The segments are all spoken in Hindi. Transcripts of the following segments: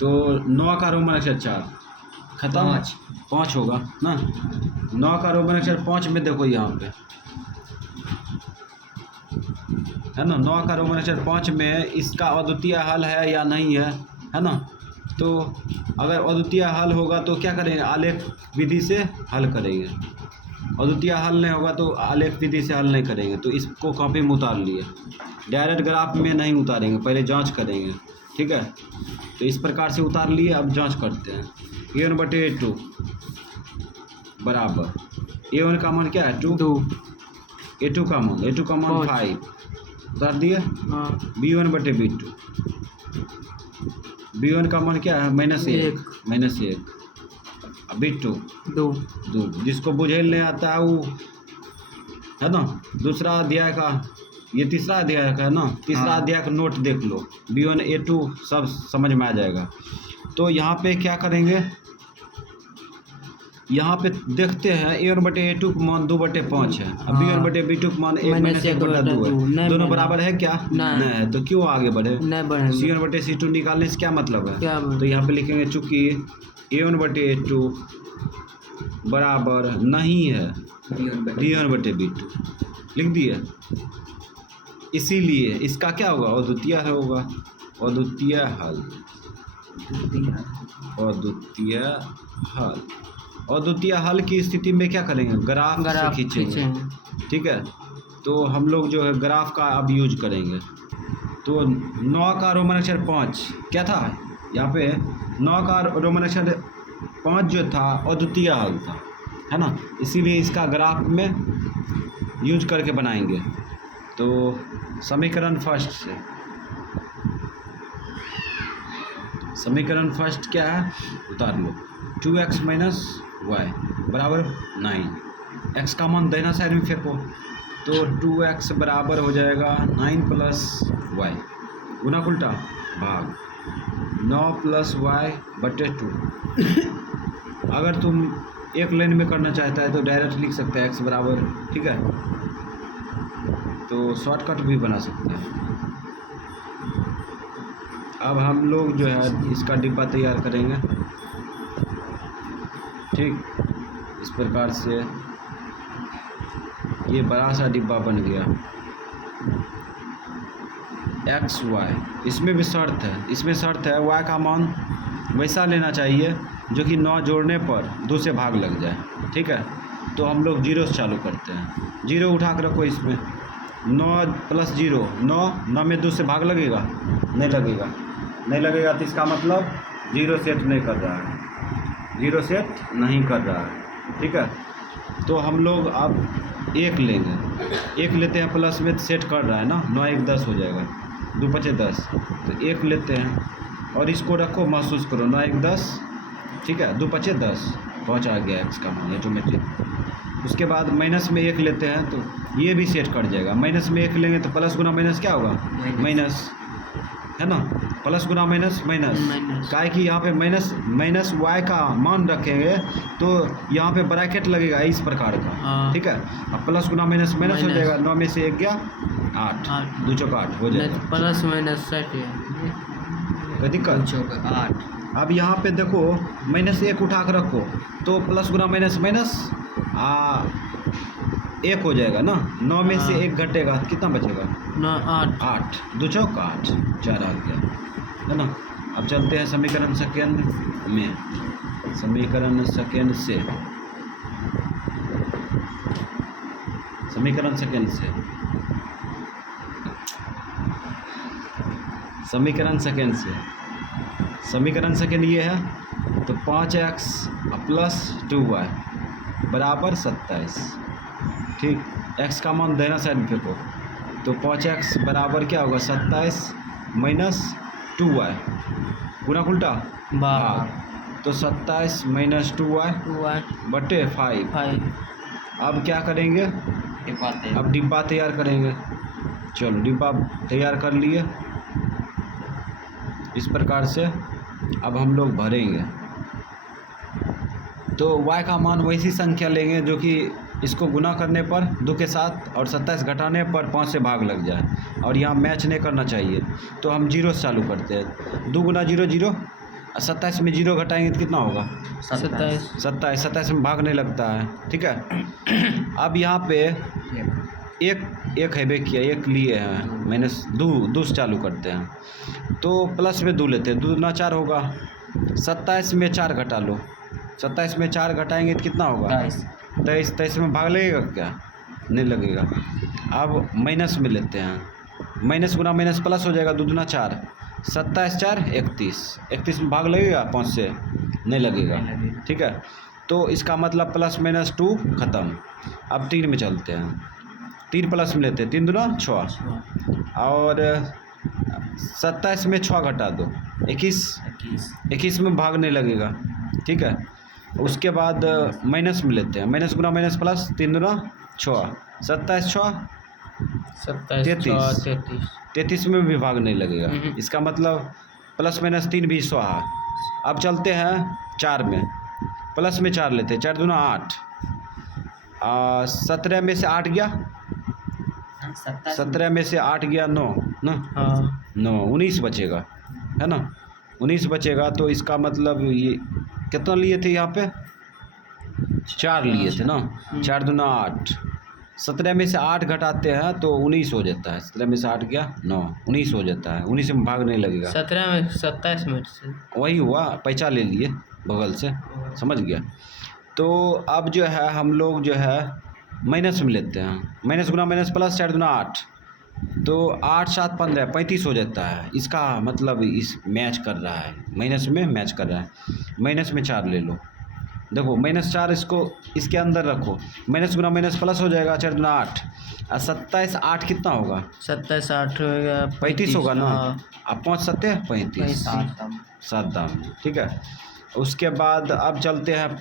तो 9 का रोमन अक्षर 4 खत्म, 5 होगा ना। 9 का रोमन अक्षर 5 में देखो यहाँ पे है ना, 9 का रोमन अक्षर 5 में इसका अद्वितीय हल है या नहीं है ना। तो अगर अद्वितीय हल होगा तो क्या करेंगे, आलेख विधि से हल करेंगे। अद्वितीय हल नहीं होगा तो आलेख विधि से हल नहीं करेंगे। तो इसको कॉपी में उतार लिए, डायरेक्ट ग्राफ में नहीं उतारेंगे, पहले जांच करेंगे, ठीक है। तो इस प्रकार से उतार लिए, अब जांच करते हैं। A1/A2 बराबर A1 का मान क्या है 2, A2 का मान 5 उतार दिए। B1/B2 B1 का मान क्या है -1 B2 2। जिसको बुझे नहीं आता है वो है ना, दूसरा अध्याय का, ये तीसरा अध्याय का है ना, तीसरा अध्याय का नोट देख लो, B1 A2 सब समझ में आ जाएगा। तो यहाँ पे क्या करेंगे, यहाँ पे देखते हैं A1/A2 का मान 2/5 है, अब B1/B2 का मान 1-1/2 है। दोनों बराबर है क्या? नहीं है। तो क्यों आगे बढ़े? C1/C2 निकालने से क्या मतलब है? तो यहाँ पे लिखेंगे चूंकि A1/A2 बराबर नहीं है B1/B2, लिख दिए। इसीलिए इसका क्या होगा, अद्वितीय होगा, अद्वितीय हल। अद्वितीय हल की स्थिति में क्या करेंगे, ग्राफ से खींचेंगे, ठीक है। तो हम लोग जो है ग्राफ का अब यूज करेंगे। तो 9 का रोमन अक्षर 5 क्या था, यहाँ पे 9 का रोमन अक्षर 5 जो था अद्वितीय हल था, है ना। इसीलिए इसका ग्राफ में यूज करके बनाएंगे। तो समीकरण फर्स्ट क्या है, उतार लो। 2x - y बराबर 9। x का मान दाहिना साइड में फेंको, तो 2x बराबर हो जाएगा 9 + y गुना उल्टा भाग 9 + y/2। अगर तुम एक लाइन में करना चाहता है तो डायरेक्ट लिख सकते हैं x बराबर, ठीक है। तो शॉर्टकट भी बना सकते हैं। अब हम लोग जो है इसका डिब्बा तैयार करेंगे, ठीक। इस प्रकार से ये बड़ा सा डिब्बा बन गया। x y, इसमें भी शर्त है y का मान वैसा लेना चाहिए जो कि 9 जोड़ने पर 2 से भाग लग जाए, ठीक है। तो हम लोग 0 से चालू करते हैं, 0 उठा कर रखो इसमें। 9 + 0 9 में 2 से भाग लगेगा, नहीं लगेगा। तो इसका मतलब 0 सेट नहीं कर रहा है, ठीक है। तो हम लोग अब 1 लेंगे, 1 लेते हैं, प्लस में सेट कर रहा है ना, 9 × 1 = 10 हो जाएगा, 2 × 5 = 10। तो 1 लेते हैं और इसको रखो, महसूस करो, 9 × 1 = 10, ठीक है, 2 × 5 = 10 पहुँच आ गया x का मान ऑटोमेटिक। उसके बाद माइनस में 1 लेते हैं तो ये भी सेट कर जाएगा। माइनस में 1 लेंगे तो प्लस गुना माइनस क्या होगा, माइनस, है ना। प्लस गुना माइनस, क्या है कि यहाँ पे माइनस y का मान रखेंगे तो यहाँ पे ब्रैकेट लगेगा इस प्रकार का, ठीक है। अब प्लस गुना माइनस हो जाएगा, 9 में से 1 गया 8, 2 × 8 हो जाएगा, प्लस माइनस कोई दिक्कत 8। अब यहाँ पे देखो -1 उठा कर रखो तो प्लस गुना माइनस 1 हो जाएगा ना। 9 में से 1 घटेगा तो कितना बचेगा, 8, 2 × 8 4 आ गया, है ना। अब चलते हैं समीकरण सेकेंड में। समीकरण सेकेंड ये है। तो 5x + 2y बराबर 27, ठीक। x का मान दाहिना साइड में फेंको, तो 5x बराबर क्या होगा, 27 - 2y गुना उल्टा भाग, तो 27 - 2y/5। अब क्या करेंगे, अब डिब्बा तैयार करेंगे। चलो डिब्बा तैयार कर लिए। इस प्रकार से अब हम लोग भरेंगे। तो y का मान वैसी संख्या लेंगे जो कि इसको गुना करने पर 2 के साथ और 27 घटाने पर 5 से भाग लग जाए, और यहाँ मैच नहीं करना चाहिए। तो हम 0 से चालू करते हैं। 2 × 0 0, 27 में 0 घटाएंगे तो कितना होगा? 27। 27 में भाग नहीं लगता है, ठीक है। अब यहाँ पे एक हैबे किया, एक लिए हैं, मैंने दो से चालू करते हैं, तो प्लस में 2 लेते हैं, 2 दूना 4 होगा। 27 में 4 घटा लो, 27 में 4 घटाएंगे तो कितना होगा? 23 में भाग लगेगा क्या? नहीं लगेगा। अब माइनस में लेते हैं, माइनस गुना माइनस प्लस हो जाएगा, 2 दूना 4, 27 4 31 में भाग लगेगा 5 से? नहीं लगेगा, ठीक है। तो इसका मतलब प्लस माइनस 2 ख़त्म। अब 3 में चलते हैं, 3 प्लस में लेते हैं, 3 दूना 6 और 27 में 6 घटा दो, 21 में भाग नहीं लगेगा, ठीक है। उसके बाद माइनस में लेते हैं, माइनस गुना माइनस प्लस, 3 दूना 6, 27 6 33 में भी भाग नहीं लगेगा। इसका मतलब प्लस माइनस 3 भी 100 है। अब चलते हैं 4 में, प्लस में 4 लेते हैं, 4 दूना 8, 17 में से 8 गया, 17 में से 8 गया 9 ना, 9 19 बचेगा, है ना, 19 बचेगा। तो इसका मतलब ये कितना लिए थे यहाँ पे? 4 लिए थे ना, 4 दूना 8, 17 में से 8 घटाते हैं तो 19 हो जाता है। 17 में से 8 गया 9, 19 हो जाता है, 19 में भाग नहीं लगेगा। 17 में 27 में से वही हुआ, पैसा ले लिए बगल से, समझ गया। तो अब जो है हम लोग जो है माइनस में लेते हैं, माइनस गुना माइनस प्लस, 4 दूना 8, तो 8 7 15 35 हो जाता है। इसका मतलब इस मैच कर रहा है, माइनस में मैच कर रहा है। माइनस में 4 ले लो, देखो -4 इसको इसके अंदर रखो, माइनस गुना माइनस प्लस हो जाएगा, 4 दूना 8 और 27 8 कितना होगा? 27 8 होगा 35 होगा ना। अब 5 7 35, 7 दाम, ठीक है। उसके बाद अब चलते हैं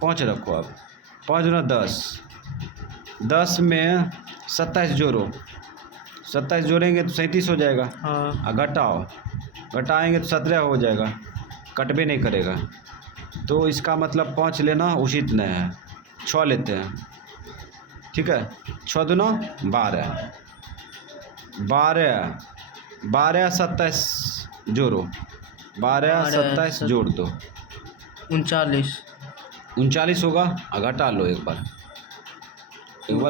5 रखो, अब 5 दूना 10, 10 में 27 जोड़ो, 27 जोड़ेंगे तो 37 हो जाएगा। घटाओ, घटाएंगे तो 17 हो जाएगा, कटबे नहीं करेगा। तो इसका मतलब 5 लेना उचित नहीं है, 6 लेते हैं, ठीक है। 6 दूना 12, 12 27 जोड़ो, 12 27 जोड़ दो, 39 होगा। घटा लो एक बार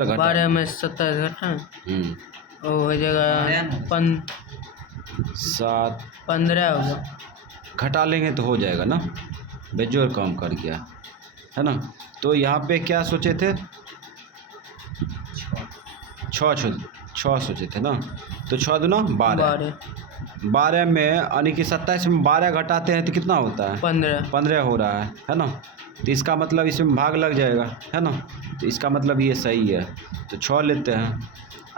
घटा, 12 में 27 घटा हो जाएगा 15 होगा। घटा लेंगे तो हो जाएगा ना, बेजोड़ काम कर गया, है ना। तो यहाँ पे क्या सोचे थे? 6 सोचे थे ना। तो 6 दूना 12, 12 में यानी कि 27 में 12 घटाते हैं तो कितना होता है? 15 हो रहा है ना। तो इसका मतलब इसमें भाग लग जाएगा, है ना। तो इसका मतलब ये सही है। तो 6 लेते हैं।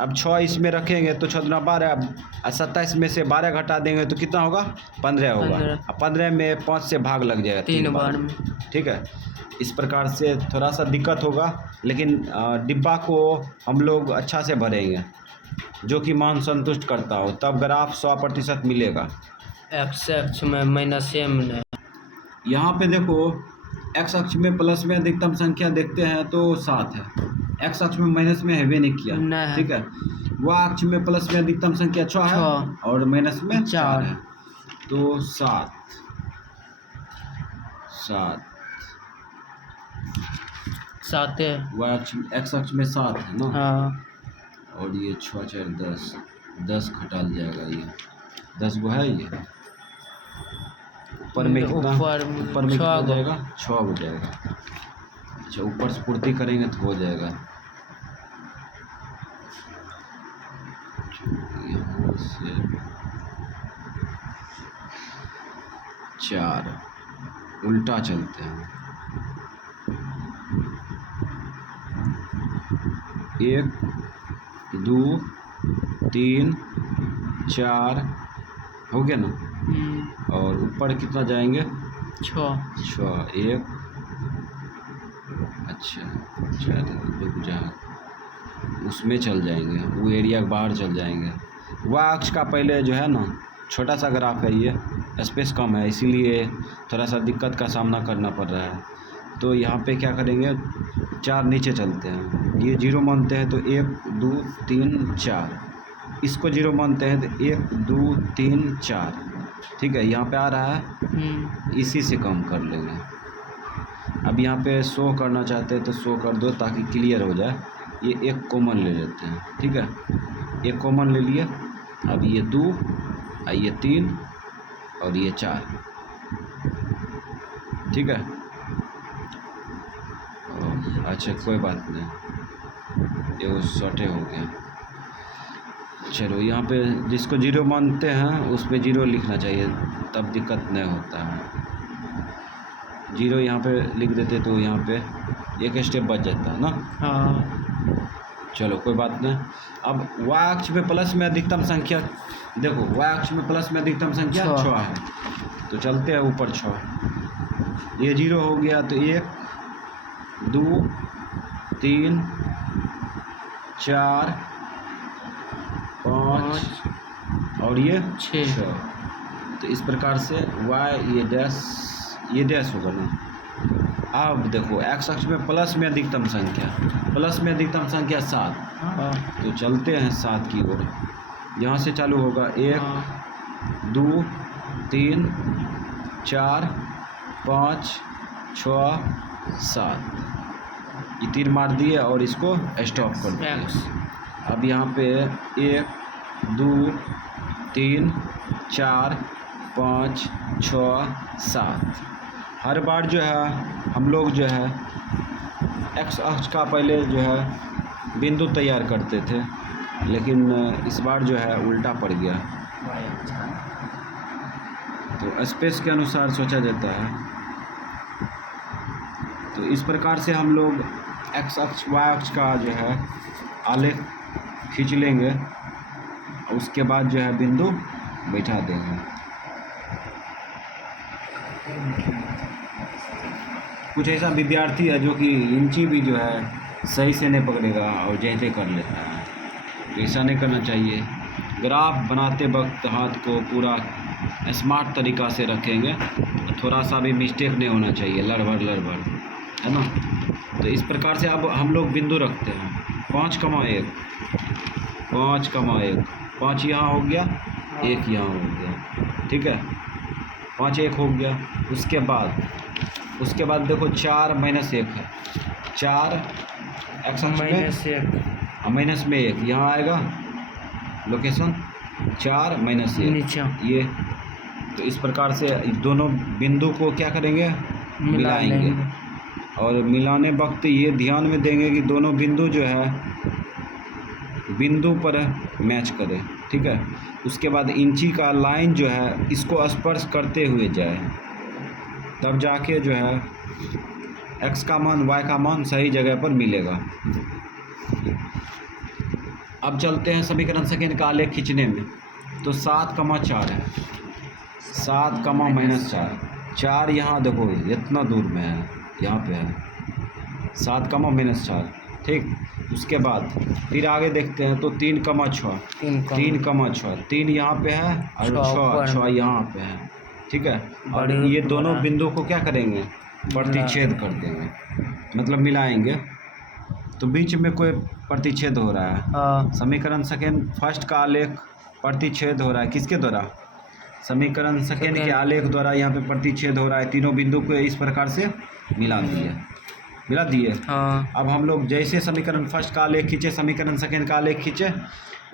अब 6 इसमें रखेंगे तो 6 दूना 12, अब 27 में से 12 घटा देंगे तो कितना होगा? 15 होगा। अब 15 में 5 से भाग लग जाएगा 3 बार में, ठीक है। इस प्रकार से थोड़ा सा दिक्कत होगा, लेकिन डिब्बा को हम लोग अच्छा से भरेंगे जो कि मान संतुष्ट करता हो, तब ग्राफ 100% मिलेगा। एक्स अक्ष में माइनस m में यहाँ पे देखो, एक्स अक्ष में प्लस में अधिकतम संख्या देखते हैं तो 7 है, एक्स अक्ष में माइनस में हैवे नहीं किया, ठीक है। वह अक्ष में प्लस में अधिकतम संख्या 6 है और माइनस में 4 है, तो 7 है। वह एक्स अक्ष में 7 है ना। हाँ। और ये 6 4 10 घटा जाएगा, ये 10 गो है। ये ऊपर में कितना? ऊपर में कितना हो जाएगा? 6 हो जाएगा। अच्छा, ऊपर से पूर्ति करेंगे तो हो जाएगा। यहाँ से 4 उल्टा चलते हैं, 1 2 3 4 हो गया ना। और ऊपर कितना जाएंगे? 6 1, अच्छा 4 जहाँ उसमें चल जाएंगे, वो एरिया के बाहर चल जाएंगे। वह अक्ष का पहले जो है ना छोटा सा ग्राफ है, ये स्पेस कम है, इसीलिए थोड़ा सा दिक्कत का सामना करना पड़ रहा है। तो यहाँ पे क्या करेंगे, 4 नीचे चलते हैं, ये 0 मानते हैं तो 1 2 3 4, इसको 0 मानते हैं तो 1 2 3 4, ठीक है, यहाँ पे आ रहा है, इसी से कम कर लेंगे। अब यहाँ पे शो करना चाहते हैं तो शो कर दो ताकि क्लियर हो जाए। ये एक कॉमन ले लेते हैं, ठीक है, एक कॉमन ले लिए। अब ये 2, ये 3 और ये 4, ठीक है। अच्छा कोई बात नहीं, ये वो शॉर्टे हो गया। चलो यहाँ पे जिसको 0 मानते हैं उस पे 0 लिखना चाहिए, तब दिक्कत नहीं होता है। 0 यहाँ पे लिख देते तो यहाँ पे एक स्टेप बच जाता है ना। हाँ चलो कोई बात नहीं। अब y अक्ष में प्लस में अधिकतम संख्या, देखो y अक्ष में प्लस में अधिकतम संख्या 6 है, तो चलते हैं ऊपर 6। ये 0 हो गया तो 1 2 3 4 5 और ये 6। तो इस प्रकार से y ये डैश होगा ना। अब देखो x अक्ष में प्लस में अधिकतम संख्या, प्लस में अधिकतम संख्या 7, तो चलते हैं 7 की ओर। यहाँ से चालू होगा 1 2 3 4 5 6 7, ये तीर मार दिए और इसको स्टॉप कर दिए। अब यहाँ पे 1 2 3 4 5 6 7, हर बार जो है हम लोग जो है एक्स अक्ष का पहले जो है बिंदु तैयार करते थे, लेकिन इस बार जो है उल्टा पड़ गया, तो स्पेस के अनुसार सोचा जाता है। तो इस प्रकार से हम लोग एक्स अक्ष वाई अक्ष का जो है आलेख खींच लेंगे, उसके बाद जो है बिंदु बैठा देंगे। कुछ ऐसा विद्यार्थी है जो कि इंची भी जो है सही से नहीं पकड़ेगा और जैसे कर लेता है, तो ऐसा नहीं करना चाहिए। ग्राफ बनाते वक्त हाथ को पूरा स्मार्ट तरीक़ा से रखेंगे, थोड़ा सा भी मिस्टेक नहीं होना चाहिए, लड़बड़ है ना। तो इस प्रकार से अब हम लोग बिंदु रखते हैं 5,1 5,1, 5 यहाँ हो गया, 1 यहाँ हो गया, ठीक है, 5 1 हो गया। उसके बाद देखो 4 -1 है, 4 एक्स अक्ष में माइनस में 1 यहाँ आएगा लोकेशन 4 -1 ये। तो इस प्रकार से दोनों बिंदु को क्या करेंगे, मिलाएंगे, और मिलाने वक्त ये ध्यान में देंगे कि दोनों बिंदु जो है बिंदु पर मैच करें, ठीक है। उसके बाद इंची का लाइन जो है इसको स्पर्श करते हुए जाए, तब जाके जो है x का मान y का मान सही जगह पर मिलेगा। अब चलते हैं समीकरण सेकेंड का आलेख खींचने में। तो 7,4 है, 7, -4, 4 यहाँ देखो इतना दूर में है, यहाँ पे है 7, -4, ठीक। उसके बाद फिर आगे देखते हैं तो 3,6 3 यहाँ पे है और 6 यहाँ पे है, ठीक है। और ये दोनों बिंदु को क्या करेंगे, प्रतिच्छेद कर देंगे, मतलब मिलाएंगे। तो बीच में कोई प्रतिच्छेद हो रहा है, समीकरण सेकेंड फर्स्ट का आलेख प्रतिच्छेद हो रहा है, किसके द्वारा, समीकरण सेकेंड के आलेख द्वारा यहाँ पे प्रतिच्छेद हो रहा है। तीनों बिंदु को इस प्रकार से मिला दिए। अब हम लोग जैसे समीकरण फर्स्ट का आलेख खींचे, समीकरण सेकेंड का आलेख खींचे,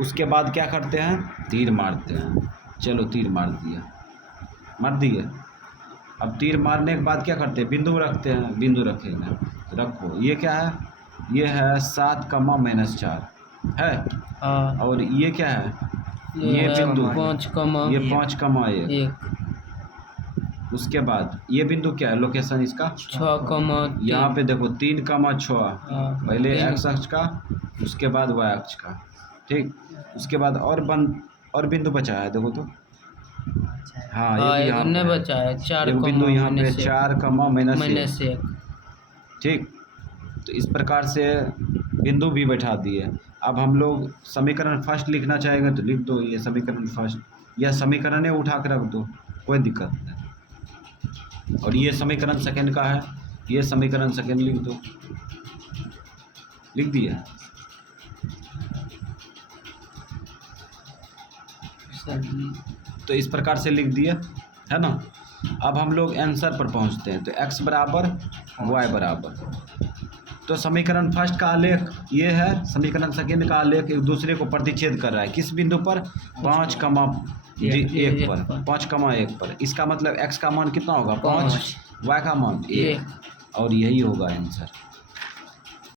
उसके बाद क्या करते हैं, तीर मारते हैं। चलो तीर मार दिए। अब तीर मारने के बाद क्या करते हैं, बिंदु रखते हैं, बिंदु रखेंगे, रखो। ये क्या है, ये है 7, -4 है, और ये क्या है, ये बिंदु 5,1। उसके बाद ये बिंदु क्या है, लोकेशन इसका 6, यहाँ पे देखो 3,6, पहले एक्स अक्ष का, उसके बाद वाई अक्ष का, ठीक। उसके बाद और बिंदु बचा है, देखो तो, हाँ ये यहाँ बचा है 4 बिंदु यहाँ पे 4, -1, ठीक। तो इस प्रकार से बिंदु भी बैठा दिए। अब हम लोग समीकरण फर्स्ट लिखना चाहेंगे तो लिख दो, ये समीकरण फर्स्ट, या समीकरण उठा कर रख दो, कोई दिक्कत नहीं। और ये समीकरण सेकंड का है, ये समीकरण सेकंड लिख दो, लिख दिया। तो इस प्रकार से लिख दिए, है ना। अब हम लोग आंसर पर पहुंचते हैं। तो x बराबर y बराबर, तो समीकरण फर्स्ट का आलेख ये है, समीकरण सेकेंड का आलेख एक दूसरे को प्रतिच्छेद कर रहा है। किस बिंदु पर? 5, 1 पर, 5, 1 पर। इसका मतलब x का मान कितना होगा? 5, y का मान 1, और यही होगा आंसर।